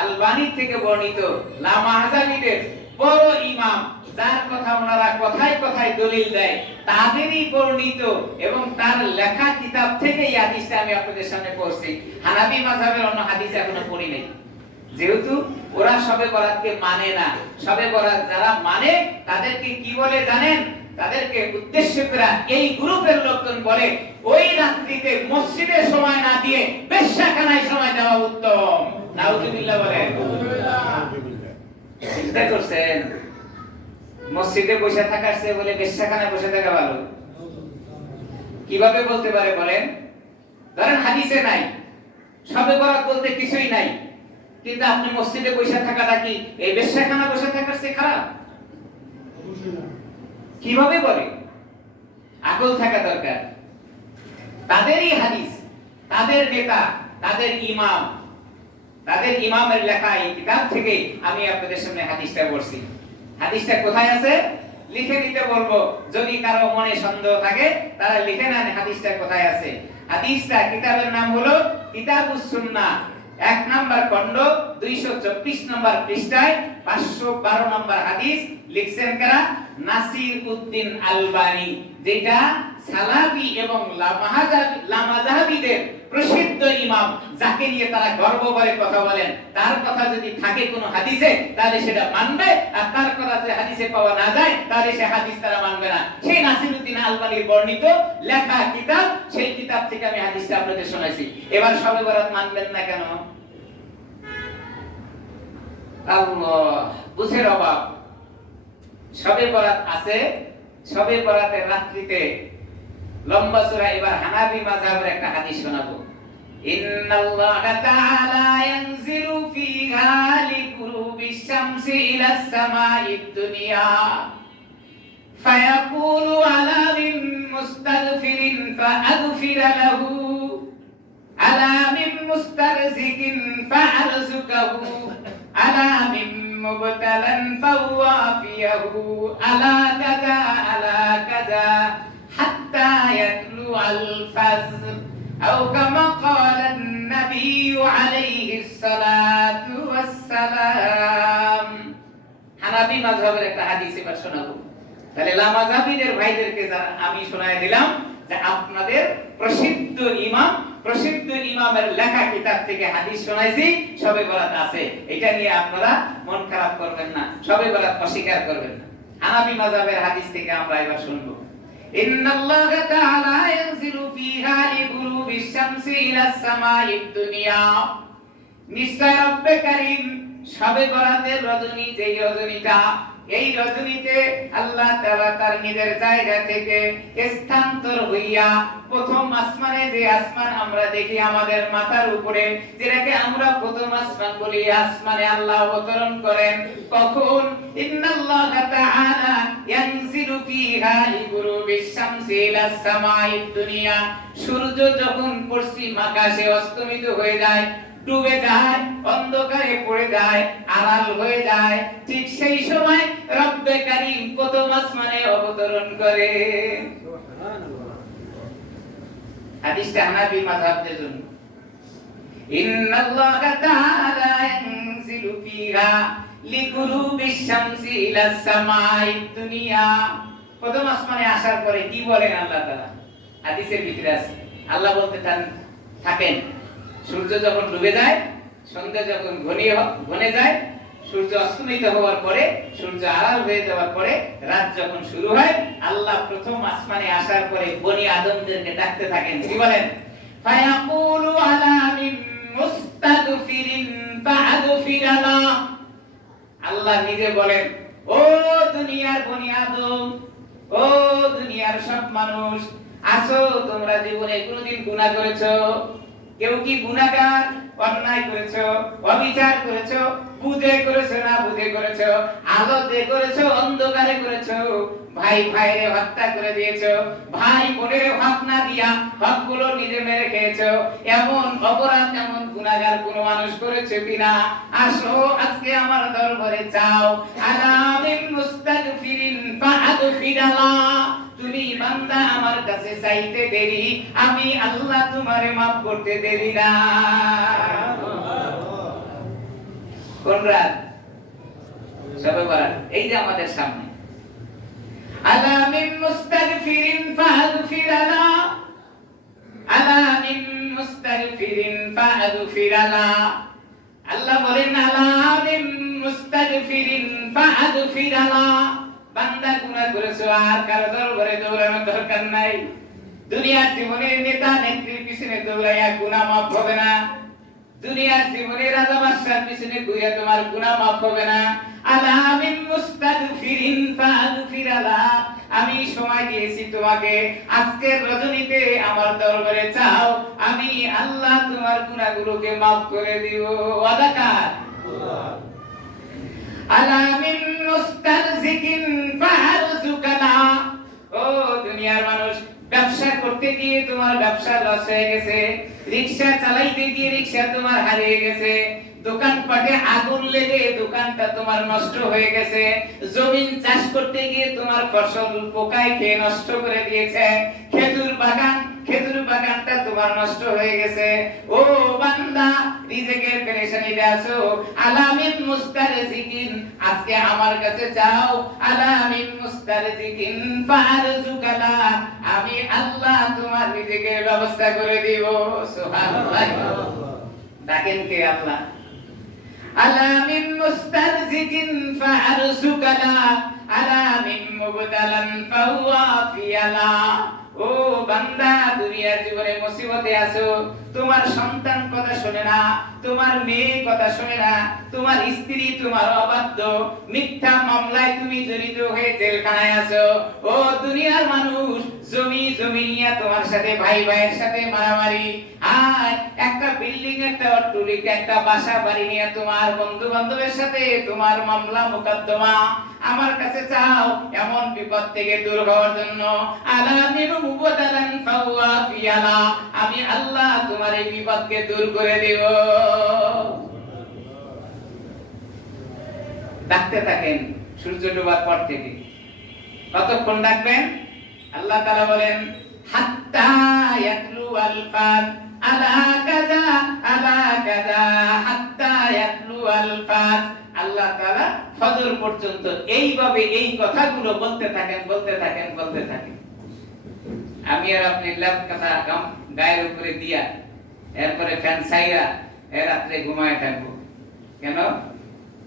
আলবানী থেকে বর্ণিত, লামাযাবিদের বড় ইমাম, যার কথা ওনারা কথায় কথায় দলিল দেয়, তাদেরই বর্ণিত এবং তার লেখা কিতাব থেকে এই হাদিসটা আমি আপনাদের সামনে পড়ছি। হানাফি মাযহাবের অন্য হাদিস এখনো পড়ি নাই, যেহেতু ওরা শবে বরাতকে মানে না। শবে বরাত যারা মানে তাদেরকে কি বলে জানেন? তাদেরকে উদ্দেশ্য করে এই গ্রুপের লোকজন বলে, ওই রাত্রিতে মসজিদে সময় না দিয়ে বেশ্যাখানায় সময় দেওয়া উত্তম। নাউযুবিল্লাহ বলেন। চিন্তা করছেন, মসজিদে বসে থাকার চেয়ে বলে বেশ্যাখানায় বসে থাকা ভালো? কিভাবে বলতে পারে বলেন? ধরেন হাদিসে নাই, শবে বরাত বলতে কিছুই নাই, কিন্তু আপনি মসজিদে বসে থাকাটা কি এই বেশ্যাখানা বসে থাকার চেয়ে খারাপ? কিভাবে বলে? আকল থাকা দরকার। তাদেরই হাদিস, তাদের নেতা, তাদের ইমামের লেখা এই কিতাব থেকে আমি আপনাদের সামনে হাদিসটা পড়ছি। হাদিসটা কোথায় আছে লিখে দিতে বলবো, যদি কারো মনে সন্দেহ থাকে তারা লিখে নেন হাদিসটা কোথায় আছে। হাদিসটা, কিতাবের নাম হলো কিতাবুস সুন্নাহ, 1 নম্বর খণ্ড 224 নম্বর পৃষ্ঠায় 512 নম্বর হাদিস। লিখছেন কারা? নাসির উদ্দিন আলবানী, যেটা সালাফি এবং লামাযাবিদের প্রসিদ্ধ ইমাম, যাকে নিয়ে তারা গর্ব করে কথা বলেন। তার কথা যদি থাকে কোনো হাদিসে, তাহলে সেটা মানবে, আর তার কথা যদি হাদিসে পাওয়া না যায়, তাহলে সে হাদিস তারা মানবে না। সেই নাসির উদ্দিন আলবানীর বর্ণিত লেখা কিতাব, সেই কিতাব থেকে আমি হাদিসটা আপনাদের শোনাইছি। এবার শবে বরাত মানবেন না কেন? আল্লাহ, বুঝের অভাব। শবে বরাত আছে, শবে বরাতের রাত্রিতে লম্বা সূরা। এবার হানাফি মাযহাবের একটা হাদিস শোনাবো। ইন্নাল্লাহা তাআলা ইয়ানজিলু ফিহা লিকুরুবিশ শামসি ইলাস সামাঈদ দুনিয়া ফায়াকুলু আলা মিন মুস্তাগফিরিন ফাআগফিরা লাহু আলা মিন মুস্তারজিকিন ফাআরযুকাহু আলা মিন মুবতালান ফাওয়াফিয়াহু আলা কাযা হাত্তা ইয়াতলু আল ফাজর আও কামা ক্বালা an-নাবিয়্যু আলাইহিস সালাতু ওয়াস সালাম। হানাফি মাযহাবের একটা হাদিস এবার শোনাবো। তাহলে লামাযাবিদের ভাইদেরকে যারা আমি শোনায় দিলাম, যে আপনাদের প্রসিদ্ধ ইমামের লেখা কিতাব থেকে হাদিস শোনাইছি শবে বরাত আছে, এটা নিয়ে আপনারা মন খারাপ করবেন না, শবে বরাত অস্বীকার করবেন না। হানাফি মাযহাবের হাদিস থেকে আমরা এবার শুনবো। ইন্নাল্লাহা তাআলা ইয়ানজিলু ফিহা লিগুরুবিশ শামসি ইলাস সামাইদ দুনিয়া। নিশ্চয় রব্বে কারীম শবে বরাতের রজনী, যেই রজনীটা, এই রজনীতে আল্লাহ তাআলা তার নিজের জায়গা থেকে স্থানান্তর হইয়া প্রথম আসমানে, যে আসমান আমরা দেখি আমাদের মাথার উপরে, যেটাকে আমরা প্রথম আসমান বলি, আসমানে আল্লাহ অবতরণ করেন কখন? ইন্নাল্লাহা তাআলা ইয়ানজিলু ফিহা লিগুরুবিশ শামসি ইলাস সামাইদ দুনিয়া। সূর্য যখন পশ্চিম আকাশে অস্তমিত হয়ে যায়, ডুবে যায়, অন্ধকারে পড়ে যায়, আড়াল হয়ে যায়, ঠিক সেই সময় রব্বে কারীম প্রথম আসমানে অবতরণ করে। হাদিসটা হানাফি মাযহাবের জন্য। ইন্নাল্লাহা তাআলা ইয়ানজিলু ফিহা লিগুরুবিশ শামসি ইলাস সামাইদ দুনিয়া। প্রথম আসমানে আসার পরে কি বলেন আল্লাহ তাআলা? হাদিসের ভিতরে আছে, আল্লাহ বলতে থাকেন সূর্য যখন ডুবে যায়, সন্ধ্যা যখন ঘনে যায়, সূর্য অস্তমিত হওয়ার পরে, সূর্য আড়াল হয়ে যাওয়ার পরে রাত যখন শুরু হয়, আল্লাহ প্রথম আসমানে আসার পরে বনি আদমদেরকে ডাকতে থাকেন। কি বলেন? ফায়াকুলু আলা মিন মুস্তাগফিরিন ফাগফিরালা। আল্লাহ নিজে বলেন, ও দুনিয়ার বনি আদম, ও দুনিয়ার সব মানুষ, আসো, তোমরা জীবনে কোনদিন গুনাহ করেছো? কেউ কি গুনাহগার? অন্যায় করেছো, অবিচার করেছো, বুঝে করেছো না বুঝে করেছো, আলোতে করেছো, অন্ধকারে করেছো, ভাই ভাইরে হত্যা করে দিয়েছো, ভাই বোনের হক না দিয়া হকগুলো নিজে মেরে খেয়েছো, এমন অপরাধ, এমন গুনাহগার কোন মানুষ করেছে কিনা? আসো আজকে আমার দরবারে চাও। আলা মিন মুস্তাগফিরিন ফাগফিরালা। তুমি বান্দা আমার কাছে চাইতে দেরি, আমি আল্লাহ তোমারে maaf করতে দেরি না। কোন রাত? শবে বরাত। এই যে আমাদের সামনে। আলা মিন মুস্তাগফিরিন ফাগফিরালা, আলা মিন মুস্তাগফিরিন ফাগফিরালা। আল্লাহ বলেন, আলা মিন মুস্তাগফিরিন ফাগফিরালা। বান্দা গুনাহ করেছো, আর কারো দরবারে দৌড়ানোর দরকার নাই। দুনিয়ার জীবনে নেতা নেত্রীর পিছনে দৌড়াইয়া গুনাহ maaf হবে না। দুনিয়ার জীবনে রাজা বাদশার পিছনে ঘুরে তোমার গুনাহ maaf হবে না। আলা মিন মুস্তাগফিরিন ফাগফিরালা। আমি সময় দিয়েছি তোমাকে, আজকের রজনীতে আমার দরবারে চাও, আমি আল্লাহ তোমার গুনাহগুলোকে maaf করে দিব। ওয়াদাকার আলা মিন মুস্তারজিকিন ফারজুকানা। ও দুনিয়ার মানুষ, ব্যবসা করতে গিয়ে তোমার ব্যবসা লস হয়ে গেছে, রিকশা চালাইতে গিয়ে রিকশা তোমার হারিয়ে গেছে, দোকানপাটে আগুন লেগে দোকানটা তোমার নষ্ট হয়ে গেছে, জমিন চাষ করতে গিয়ে তোমার ফসল পোকায় খেয়ে নষ্ট করে দিয়েছে, খেজুর বাগানটা তোমার নষ্ট হয়ে গেছে। ও বান্দা, রিজিকের পেরেশানিতে আছো, আলা মিন মুস্তারজিকিন, আজকে আমার কাছে চাও। আলা মিন মুস্তারজিকিন ফারজুকালা, আমি আল্লাহ তোমার রিজিকের ব্যবস্থা করে দিব। সুবহানাল্লাহ। ডাকেন কে? আল্লাহ। আলা মিন মুস্তারজিকিন ফারজুকালা, আলা মিন মুবতালান ফাওয়াফিয়ালা। ও বান্দা, দুনিয়ার জীবনে মুসিবতে আছো, তোমার সন্তান কথা শুনে না, তোমার মেয়ে কথা শুনে না, তোমার স্ত্রী তোমার অবাধ্য, মিথ্যা মামলায় তুমি জড়িত হয়ে জেলখানায় আছো। ও দুনিয়ার মানুষ, জমি নিয়ে তোমার সাথে ভাই ভাইয়ের সাথে মারামারি, আর একটা বিল্ডিং, একটা অট্টালিকা, একটা বাসা বাড়ি নিয়ে তোমার বন্ধু বান্ধবের সাথে তোমার মামলা মোকদ্দমা। আমার কাছে চাও এমন বিপদ থেকে দূর হওয়ার জন্য। আলা মিন মুবতালান ফাওয়াফিয়ালা, আমি আল্লাহ তোমার এই বিপদকে দূর করে দেব। ডাকতে থাকেন সূর্য ডোবার পর থেকে। কতক্ষণ ডাকবেন? আল্লাহ তাআলা বলেন, হাত্তা ইয়াতলু আল ফাজ আলা কাযা আলা কাযা হাত্তা ইয়াতলু আল ফাজ। আল্লাহ তাআলা ফজর পর্যন্ত এইভাবে এই কথাগুলো বলতে থাকেন। আমি আর আপনি লাভ কথা গায়ের উপরে দিয়া এরপরে ফ্যান ছাইরা রাত্রে ঘুমায় থাকবো কেন?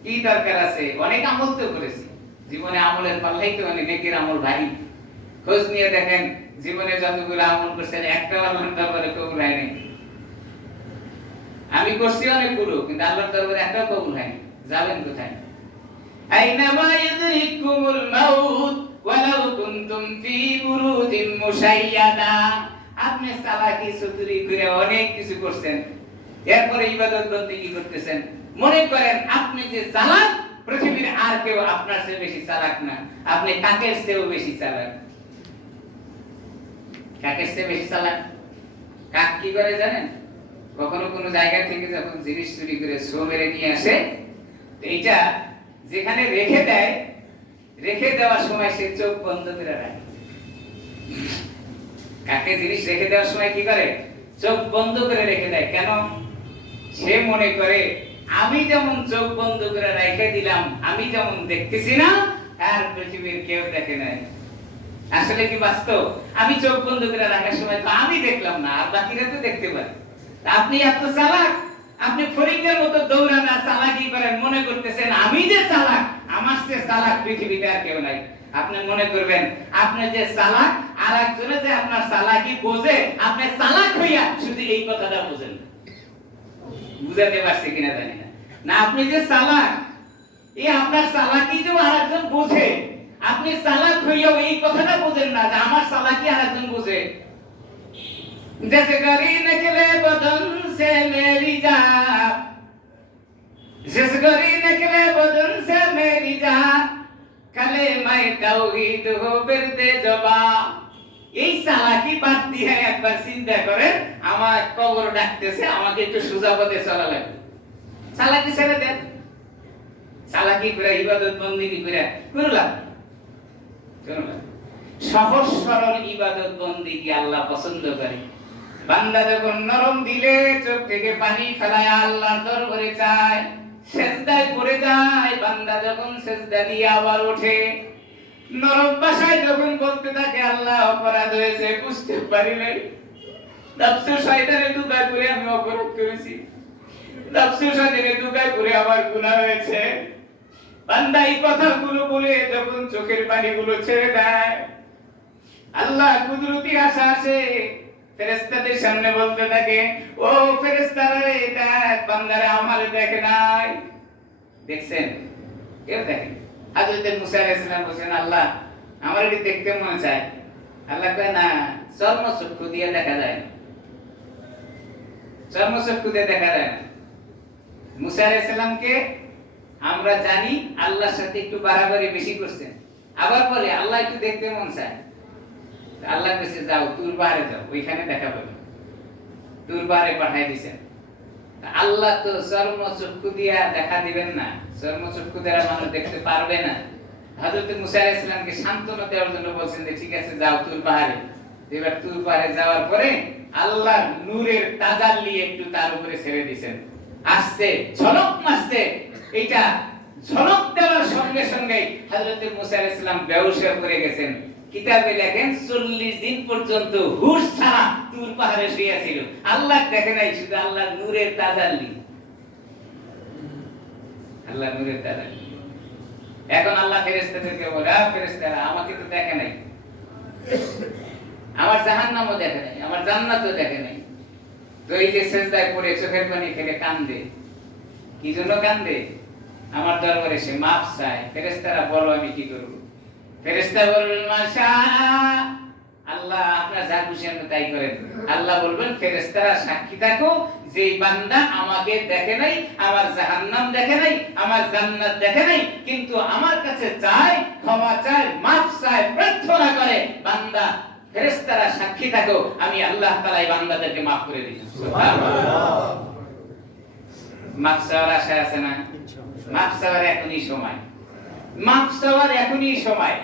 কি দরকার আছে? অনেক আমল তো করেছি জীবনে, আমলের পাল্লাই তো অনেক, নেকির আমল ভারী। খোঁজ নিয়ে দেখেন জীবনে যতগুলো আমল করছেন একটাও আল্লাহর দরবারে কবুল হয়নি। আমি করছি অনেকগুলো, কিন্তু আল্লাহর দরবারে একটাও কবুল হয়নি। যাবেন কোথায়? আইনামা ইউদরিকুমুল মাউত ওয়ালাউ কুনতুম ফি বুরুজিন মুশাইয়াদা। আপনি চালাকি চতুরি করে অনেক কিছু করছেন, এরপরে ইবাদত বন্দেগী করতেছেন। মনে করেন আপনি যে চালাক, পৃথিবীর আর কেউ আপনার চেয়ে বেশি চালাক না। আপনি কাকের চেয়েও বেশি চালাক। কাকের চেয়ে বেশি চালাক। কাক কি করে জানেন? কখনো কোনো জায়গা থেকে যখন জিনিস চুরি করে ছো মেরে নিয়ে আসে, এইটা যেখানে রেখে দেয়, রেখে দেওয়ার সময় সে চোখ বন্ধ করে রাখে। কাকে জিনিস রেখে দেওয়ার সময় কি করে? চোখ বন্ধ করে রেখে দেয়। কেন? সে মনে করে আমি যেমন চোখ বন্ধ করে রেখে দিলাম, আমি যেমন দেখতেছি না, আর পৃথিবীর কেউ দেখে নাই। আসলে কি বাস্তব? আমি চোখ বন্ধ করে রাখার সময় তো আমি দেখলাম না, আর বাকিরা তো দেখতে পারে। আপনি এত চালাক, আপনি ফরিকের মতো দৌড়ান আর চালাকি করেন, মনে করতেছেন আমি যে চালাক, আমার চেয়ে চালাক পৃথিবীতে আর কেউ নাই। আপনি মনে করবেন আপনি যে চালাক, আর একজনে যে আপনার চালাকি বোঝে, আপনি চালাক হইয়া শুধু এই কথাটা বোঝেন। বুঝাতে পারছি কিনা জানি না। না, আপনি যে চালাক, এই আপনার চালাকি যে আরেকজন বোঝে, আপনি চালাক হইয়াও এই কথাটা বোঝেন না যে আমার চালাকি আরেকজন বোঝে। जैसे गरी निकले बदन से मेरी जान, जिस गरी निकले बदन से मेरी जान, कले मैं तौहीद हो बिरदे जबा। এই চালাকি বাদ দিয়ে একবার চিন্তা করেন, আমার কবর ডাকতেছে, আমাকে একটু সোজা পথে চলা লাগবে। চালাকি ছেড়ে দেন। চালাকি করে ইবাদত বন্দেগী করে কোনো লাভ নেই। সহজ সরল ইবাদত বন্দেগী আল্লাহ পছন্দ করে। বান্দা যখন নরম দিলে চোখ থেকে পানি ফেলায় আল্লাহর দরবারে চায়, সিজদায় পড়ে যায়। বান্দা যখন সিজদা দিয়ে আবার ওঠে, নরম ভাষায় যখন বলতে থাকে আল্লাহ অপরাধ হয়েছে, বুঝতে পারি নাই, নফসে শয়তানে দুগায় করে আমি অপরাধ করেছি, নফসে শয়তানে দুগায় করে আমার গুনাহ হয়েছে। বান্দা এই কথাগুলো বলে যখন চোখের পানিগুলো ছেড়ে দেয়, আল্লাহ কুদরতি আশা আসে, ফেরেশতাদের সামনে বলতে থাকে, ও ফেরেশতারা রে, দেখ বান্দারে আমারে দেখে নাই। দেখছেন? কেউ দেখে? হযরত মুসা আলাইহিস সালাম বলেন, আল্লাহ আমার এটি দেখতে মনে চায়। আল্লাহ কয়, না, চর্মচক্ষু দিয়ে দেখা যায় না, চর্মচক্ষু দিয়ে দেখা যায় না। মুসা আলাইহিস সালামকে আমরা জানি আল্লাহর সাথে একটু বাড়াবাড়ি বেশি করছেন। আবার বলে আল্লাহ একটু দেখতে মন চায়। আল্লাহ কাছে যাও, তুর পাহাড়ে যাও, ওইখানে দেখা পাবে। তুর পাহাড়ে পাঠাই দিয়েছেন। আল্লাহ তো চর্মচক্ষু দিয়া দেখা দিবেন না, চর্মচক্ষু দ্বারা মানুষ দেখতে পারবে না। হযরত মুসা আলাইহিস সালামকে সান্ত্বনা দেওয়ার জন্য বলছেন যে ঠিক আছে যাও তুর পাহাড়ে। এবার তুর পাহাড়ে যাওয়ার পরে আল্লাহ নূরের তাজাল্লি একটু তার উপরে ছেড়ে দিয়েছেন। আসছে, ঝলক মারছে। এইটা ঝলক দেওয়ার সঙ্গে সঙ্গে হযরত মুসা আলাইহিস সালাম বেহুশ হয়ে পড়ে গেছেন। কিতাবে লেখেন 40 দিন পর্যন্ত হুঁশ ছাড়া তুর পাহাড়ে শুয়ে ছিল। আল্লাহ দেখে নাই, শুধু আল্লাহ নূরের তাজাল্লি, আল্লাহ নূরের তাজাল্লি। এখন আল্লাহ ফেরেশতাদেরকে বলে, ফেরেশতারা আমাকে তো দেখে নাই, আমার জাহান্নামও দেখে নাই, আমার জান্নাতও দেখে নাই। তো এই যে সিজদায় পড়ে চোখের পানি ফেলে কান্দে, কি জন্য কান্দে? আমার দরবারে সে মাফ চায়। ফেরেশতারা বলো আমি কি করব? ফেরেশতা বলবেন মাশাআল্লাহ, আল্লাহ আপনার যা খুশি আপনি তাই করেন। আল্লাহ বলবেন ফেরেশতারা সাক্ষী থাকো যে বান্দা আমাকে দেখে নাই, আমার জাহান্নাম দেখে নাই, আমার জান্নাত দেখে নাই, কিন্তু আমার কাছে চায়, ক্ষমা চায়, মাফ চায়, প্রার্থনা করে। বান্দা ফেরেশতারা সাক্ষী থাকো, আমি আল্লাহ তাআলা এই বান্দাদেরকে মাফ করে দিই। সুবহানাল্লাহ। মাফ চাওয়ার আশা আছে না? মাফ চাওয়ার এখনই সময়, মাফ চাওয়ার এখনই সময়।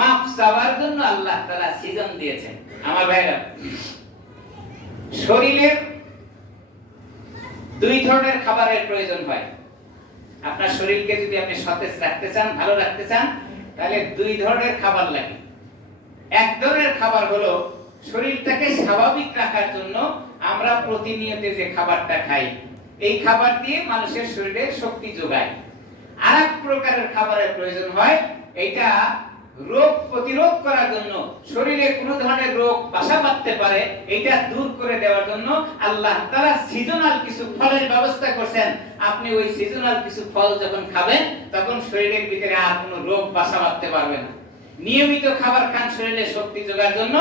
মাফ চাওয়ার জন্য আল্লাহ তাআলা সিজন দিয়েছেন। আমার ভাইরা, শরীরের দুই ধরনের খাবারের প্রয়োজন হয়। আপনার শরীরকে যদি আপনি সতেজ রাখতে চান, ভালো রাখতে চান, তাহলে দুই ধরনের খাবার লাগে। এক ধরনের খাবার হলো শরীরটাকে স্বাভাবিক রাখার জন্য আমরা প্রতিনিয়ত যে খাবারটা খাই, এই খাবার দিয়ে মানুষের শরীরে শক্তি যোগায়। আরেক প্রকারের খাবারের প্রয়োজন হয়, এটা রোগ প্রতিরোধ করার জন্য, শরীরে কোনো ধরনের রোগ বাসা বাঁধতে পারে এটা দূর করে দেওয়ার জন্য আল্লাহ তাআলা সিজনাল কিছু ফলের ব্যবস্থা করেছেন। আপনি ওই সিজনাল কিছু ফল যখন খাবেন তখন শরীরের ভিতরে আর কোনো রোগ বাসা বাঁধতে পারবে না। নিয়মিত খাবার খান শরীরে শক্তি যোগার জন্য,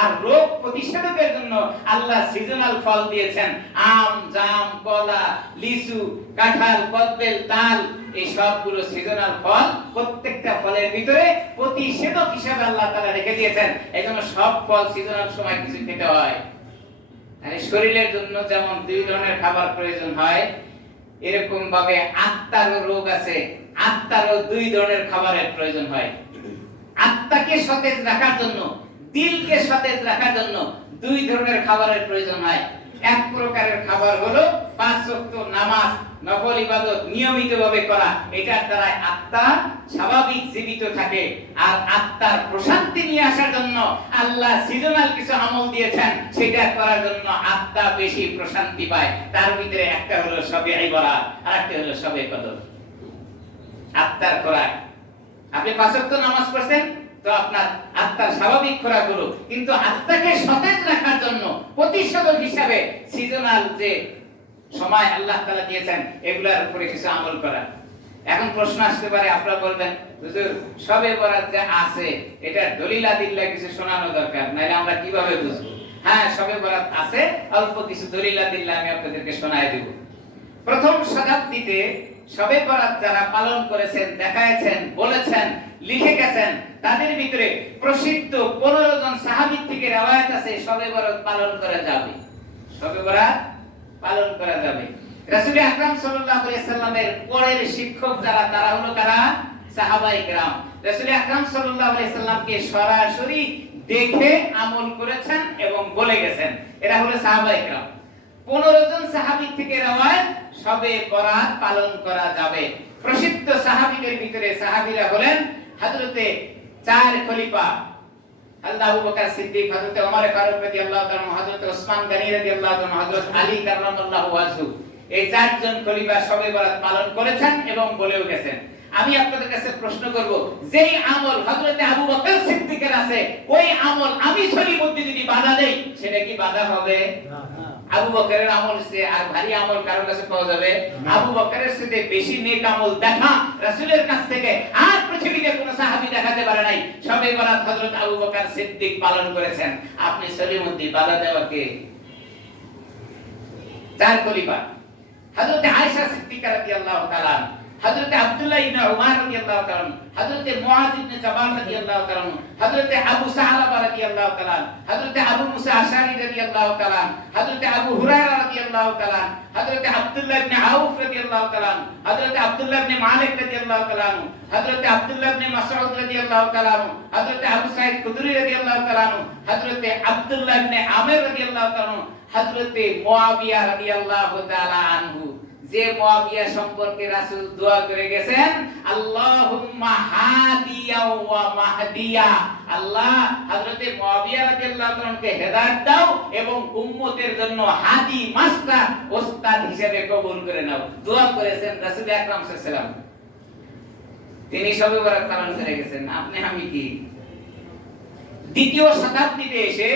আর রোগ প্রতিষেধকের জন্য আল্লাহ সিজনাল ফল দিয়েছেন। আম, জাম, কলা, লিচু, কাঁঠাল, কদবেল, তাল, এই সবগুলো সিজনাল ফল। প্রত্যেকটা ফলের ভিতরে প্রতিষেধক হিসেবে আল্লাহ তাআলা রেখে দিয়েছেন। এজন্য সব ফল সিজনাল সময় কিছু খেতে হয়। আর শরীরের জন্য যেমন দুই ধরনের খাবার প্রয়োজন হয়, এরকম ভাবে আত্মারও রোগ আছে, আত্মারও দুই ধরনের খাবারের প্রয়োজন হয়। আত্মাকে সতেজ রাখার জন্য, দিলকে সতেজ রাখার জন্য দুই ধরনের খাবারের প্রয়োজন হয়। এক প্রকারের খাবার হলো 5 ওয়াক্ত নামাজ, নফল ইবাদত নিয়মিতভাবে করা, এটার দ্বারা আত্মা স্বাভাবিক জীবিত থাকে। আর আত্মার প্রশান্তি নিয়ে আসার জন্য আল্লাহ সিজনাল কিছু আমল দিয়েছেন, সেটা করার জন্য আত্মা বেশি প্রশান্তি পায়। তার ভিতরে একটা হলো শবে ইবারাত, আর একটা হলো শবে কদর। আত্মার খোরাক, আপনি 5 ওয়াক্ত নামাজ পড়ছেন তো আপনার আত্মার স্বাভাবিক খোরাক হলো, কিন্তু আত্মাকে সতেজ রাখার জন্য প্রতিষেধক হিসাবে সিজনাল যে সময় আল্লাহ তাআলা দিয়েছেন এগুলার উপরে কিছু আমল করা। এখন প্রশ্ন আসতে পারে, আপনারা বলবেন হুজুর শবে বরাত যে আছে এটা দলিল আদিল্লাহ কিছু শোনানো দরকার, নাইলে আমরা কিভাবে বুঝবো? হ্যাঁ, শবে বরাত আছে, অল্প কিছু দলিল আদিল্লাহ আমি আপনাদেরকে শোনায় দেব। প্রথম শতাব্দীতে শবে বরাত যারা পালন করেছেন, দেখায়ছেন, বলেছেন, লিখে গেছেন, তাদের ভিতরে প্রসিদ্ধ 15 জন সাহাবী থেকে রওয়ায়াত আছে শবে বরাত পালন করা যাবে, শবে বরাত পালন করা যাবে। রাসূল আকরাম সাল্লাল্লাহু আলাইহি সাল্লামের পরের শিক্ষক যারা, তারা হলো কারা? সাহাবায়ে কেরাম। রাসূল আকরাম সাল্লাল্লাহু আলাইহি সাল্লামকে সরাসরি দেখে আমল করেছেন এবং বলে গেছেন, এরা হলো সাহাবায়ে কেরাম। 15 জন সাহাবী থেকে রওয়ায়াত শবে বরাত পালন করা যাবে। প্রসিদ্ধ সাহাবীদের ভিতরে সাহাবীরা হলেন হযরতে 4 খলিফা, হযরত আবু বকর সিদ্দিক, হযরত ওমর ফারুক রাদিয়াল্লাহু তাআলা, হযরত ওসমান গনি রাদিয়াল্লাহু তাআলা, হযরত আলী কাররামাল্লাহু ওয়াজহু। এই 4 জন খলিফা শবে বরাত পালন করেছেন এবং বলেও গেছেন। আমি আপনাদের কাছে প্রশ্ন করব, যেই আমল হযরত আবু বকর সিদ্দিকের আছে, ওই আমল আমি সলিমুদ্দিন যদি বাধা দেই, সেটা কি বাধা হবে? না। আবু বকরের আমল সে আর ভারী আমল কারোর কাছে পাওয়া যাবে? আবু বকরের সাথে বেশি নেক আমল দেখা রাসূলের কাছ থেকে আর পৃথিবীতে কোনো সাহাবী দেখাতে পারে নাই। শবে বরাত হযরত আবু বকর সিদ্দিক পালন করেছেন, আপনি সলিমুদ্দিন বাধা দেওয়া কে? 4 খলিফা, হযরত আয়েশা সিদ্দিকা রাদিয়াল্লাহু তাআলা, হযরত আব্দুল্লাহ ইবনে উমর রাদিয়াল্লাহু তাআলা, হযরত মুআয ইবনে জাবাল রাদিয়াল্লাহু তাআলা, হযরত আবু সালাবা রাদিয়াল্লাহু তাআলা, হযরত আবু মুসা আশআরী রাদিয়াল্লাহু তাআলা, হযরত আবু হুরায়রা রাদিয়াল্লাহু তাআলা, হযরত আব্দুল্লাহ ইবনে আউফ রাদিয়াল্লাহু তাআলা, হযরত আব্দুল্লাহ ইবনে মালিক রাদিয়াল্লাহু তাআলা, হযরত আব্দুল্লাহ ইবনে মাসউদ রাদিয়াল্লাহু তাআলা, হযরত আবু সাঈদ খুদরি রাদিয়াল্লাহু তাআলা, হযরত আব্দুল্লাহ ইবনে আমির রাদিয়াল্লাহু তাআলা, হযরত মুআবিয়া রাদিয়াল্লাহু তাআলা আনহু। যে মুআবিয়া সম্পর্কে রাসূল দোয়া করে গেছেন, আল্লাহুম্মা হাদিয়া ওয়া মাহদিয়া, আল্লাহ হযরত মুআবিয়া রাদিয়াল্লাহু তাআলাকে হেদায়েত দাও এবং উম্মতের জন্য হাদি মাস্টার ওস্তাদ হিসেবে কবুল করে নাও। দোয়া করেছেন রাসূল আকরাম সাল্লাল্লাহু আলাইহি ওয়াসাল্লাম। তিনি শবে বরাত পালন করে গেছেন, আপনি আমি কি? দ্বিতীয় শতাব্দীতে এসে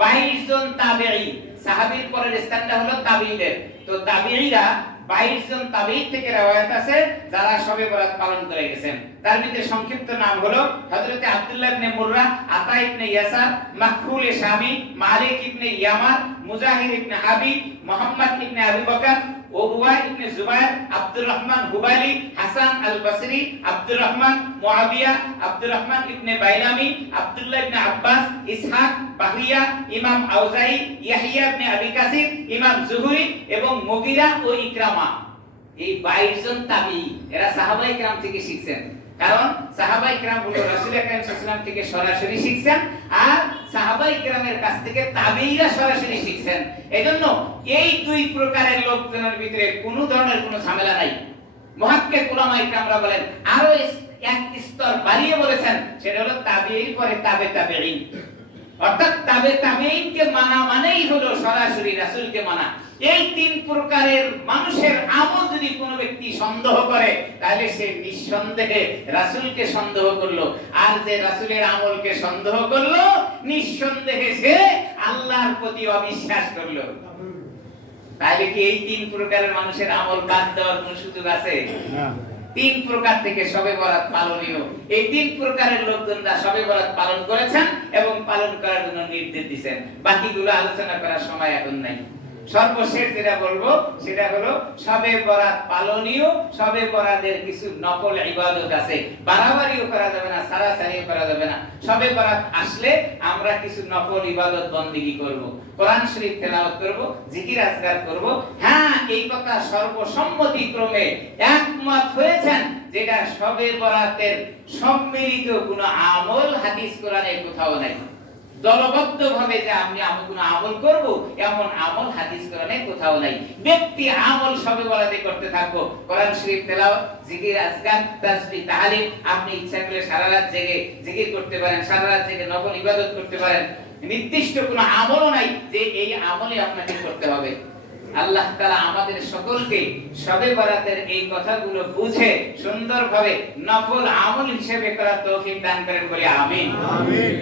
22 জন তাবেঈ, সাহাবীর পরের স্থানটা হলো তাবেঈদের, তো তাবেঈরা 22 জন তাবেঈ থেকে রওয়ায়াত আছে যারা শবে বরাত পালন করে গেছেন। তার মধ্যে সংক্ষিপ্ত নাম হলো হযরত আব্দুল্লাহ ইবনে মুররা, আতা ইবনে ইয়াসার, মাকহুল শামী, মালিক ইবনে ইয়ামার, মুজাহিদ ইবনে হাবিব, মুহাম্মদ ইবনে আবু বকর, ওবুয়া ইবনে জুবায়ের, আব্দুর রহমান হুবাইলি, হাসান আল বসরি, আব্দুর রহমান মুআবিয়া, আব্দুর রহমান ইবনে বাইলামি, আব্দুল্লাহ ইবনে আব্বাস, ইসহাক, বাহরিয়া, ইমাম আউজাই, ইয়াহইয়া ইবনে আবি কাসির, ইমাম জুহরি এবং মুগিরা ও ইকরামা। এই 22 জন তাবেঈ, এরা সাহাবায়ে কেরাম থেকে শিখছেন। কারণ সাহাবায়ে কেরাম হলো রাসূল আকরাম সাল্লাল্লাহু আলাইহি ওয়াসাল্লাম থেকে সরাসরি শিখছেন, আর সাহাবায়ে কেরামের কাছ থেকে তাবেঈরা সরাসরি শিখছেন। এজন্য এই দুই প্রকারের লোকজনের ভিতরে কোনো ধরনের কোনো ঝামেলা নাই। মুহাক্কিক উলামায়ে কেরামরা বলেন, আরো এক স্তর বাড়িয়ে বলেছেন, সেটা হলো তাবেঈর পরে তাবে তাবেঈন। অর্থাৎ তাবে তাবেঈনকে মানা মানেই হলো সরাসরি রাসূলকে মানা। এই তিন প্রকারের মানুষের আমল যদি কোনো ব্যক্তি সন্দেহ করে তাহলে সে নিঃসন্দেহে রাসূলকে সন্দেহ করলো, আর যে রাসূলের আমলকে সন্দেহ করলো নিঃসন্দেহে সে আল্লাহর প্রতি অবিশ্বাস করলো। তাহলে কি এই তিন প্রকারের মানুষের আমল বাদ দেওয়ার কোনো সুযোগ আছে? না। তিন প্রকার থেকে শবে বরাত পালনীয়। এই তিন প্রকারের লোকজনরা শবে বরাত পালন করেছেন এবং পালন করার জন্য নির্দেশ দিয়েছেন। বাকিগুলো আলোচনা করার সময় এখন নাই। সর্বশেষ যেটা বলবো সেটা হলো শবে বরাত পালনীয়। শবে বরাতের কিছু নফল ইবাদত আছে, বাড়াবাড়িও করা যাবে না, সারাসারিও করা যাবে না। শবে বরাত আসলে আমরা কিছু নফল ইবাদত বন্দেগী করব, কোরআন শরীফ তেলাওয়াত করব, জিকির আজকার করব। হ্যাঁ, এই কথা সর্বসম্মতিক্রমে একমত হয়েছেন যেটা শবে বরাতের সম্মিলিত কোনো আমল হাদিস কোরআনে কোথাও নাই। দলবদ্ধভাবে যে আমি কোনো আমল করব এমন আমল হাদিস কোরআনে কোথাও নাই। ব্যক্তি আমল শবে বরাতে করতে থাকবো, কোরআন শরীফ তেলাওয়াত, জিকির আজকার, তাসবিহ, তাহলিল। আপনি ইচ্ছা করলে সারা রাত জেগে জিকির করতে পারেন, সারা রাত জেগে নফল ইবাদত করতে পারেন। নির্দিষ্ট কোনো আমলও নাই যে এই আমলই আপনাকে করতে হবে। আল্লাহ তাআলা আমাদের সকলকে শবে বরাতের এই কথাগুলো বুঝে সুন্দরভাবে নফল আমল হিসেবে করার তৌফিক দান করেন বলি আমিন। আমিন।